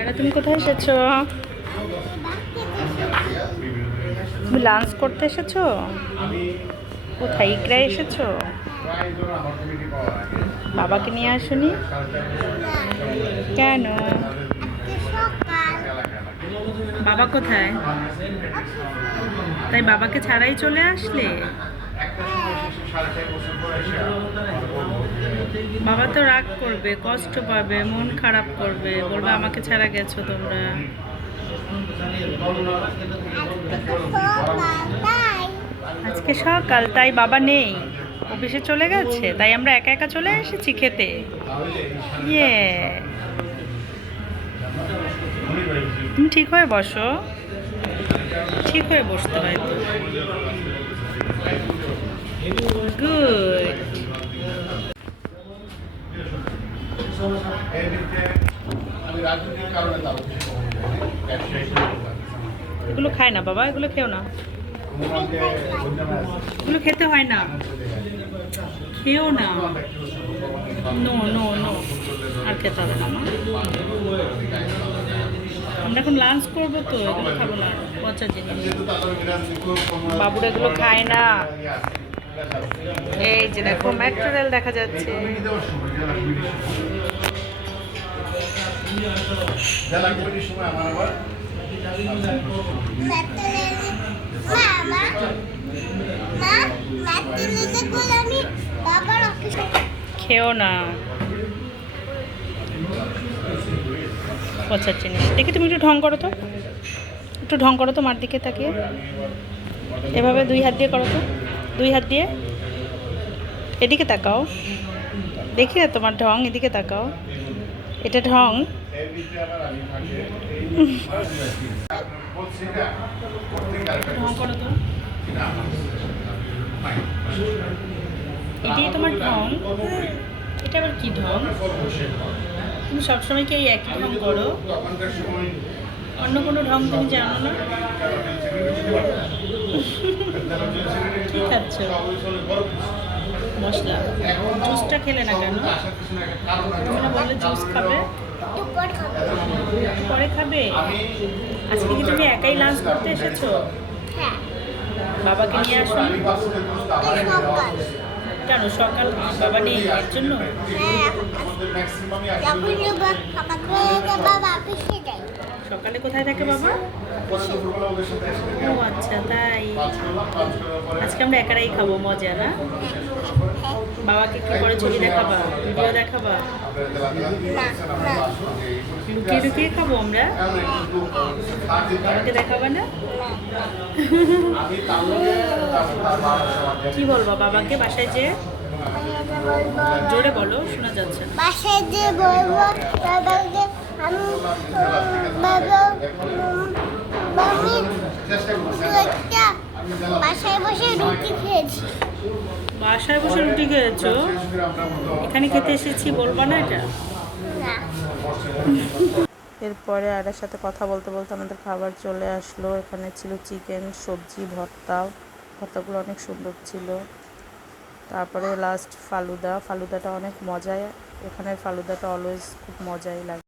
আরে তুমি কোথায় এসেছো? তুমি লাঞ্চ করতে এসেছো? কোথায় ইকরায় এসেছো? বাবাকে নিয়ে আসোনি কেন? বাবা কোথায়? তাই বাবাকে ছাড়াই চলে আসলে? বাবা তো রাগ করবে, কষ্ট পাবে, মন খারাপ করবে, বলবে আমাকে ছাড়া গেছো তোমরা। আজকে সকাল, তাই বাবা নেই, অফিসে চলে গেছে, তাই আমরা একা একা চলে এসেছি খেতে। ইয়ে, তুমি ঠিক হয়ে বসো, ঠিক হয়ে বসতে হয় তো। গুড। এগুলো খায় না বাবা, এগুলো খেও না, এগুলো খেতে হয় না, খেও না। নো নো নো, আর খেতে হবে না মা। আমরা এখন লাঞ্চ করবো তো, এগুলো খাবো না, পচা জিনিস। বাবুরা এগুলো খায় না। এই যে দেখো মেট্রো রেল দেখা যাচ্ছে। খেও না, পচার জিনিস। দেখি তুমি একটু ঢং করো তো, একটু ঢং করো তো মার দিকে তাকিয়ে, এভাবে দুই হাত দিয়ে করো তো, দুই হাত দিয়ে এদিকে তাকাও, দেখি না তোমার ঢং, এদিকে তাকাও, এটা ঢং। ঢং করো তো, এটাই তোমার ঢং? এটা আবার কি ঢং? তুমি সবসময় কি এই একই ঢং করো? অন্য কোনো ঢং তুমি জানো না? কি খাচ্ছ? মশলা। জুসটা খেলে না কেন? তুমি না বললে জুস খাবে? পরে খাবে? আজকে কি তুমি একাই লাঞ্চ করতে এসেছো? বাবাকে নিয়ে আসো। কেন সকাল বাবা নেই এর জন্য? সকালে কোথায় থাকে বাবা? ও আচ্ছা, তাই। আজকে আমরা একারাই খাবো, মজা না? বাবাকে কি করে ছবি দেখাবা, ভিডিও দেখাবা? লুকিয়ে লুকিয়ে খাবো আমরা, বাবাকে দেখাবা না? কি বলবো বাবাকে বাসায় যে? জোরে বলো, শোনা যাচ্ছে। বাসায় যে বলবো বাবাকে আমি বাসায় বসে রুটি খেয়েছি। বাসায় বসে রুটি খেয়েছো? এখানে খেতে এসেছি বলবা না এটা? এরপরে আরের সাথে কথা বলতে বলতে আমাদের খাবার চলে আসলো। এখানে ছিল চিকেন, সবজি, ভর্তা। ভর্তাগুলো অনেক সুন্দর ছিল। তারপরে লাস্ট ফালুদা। ফালুদাটা অনেক মজায়, এখানের ফালুদাটা অলওয়েজ খুব মজাই লাগে।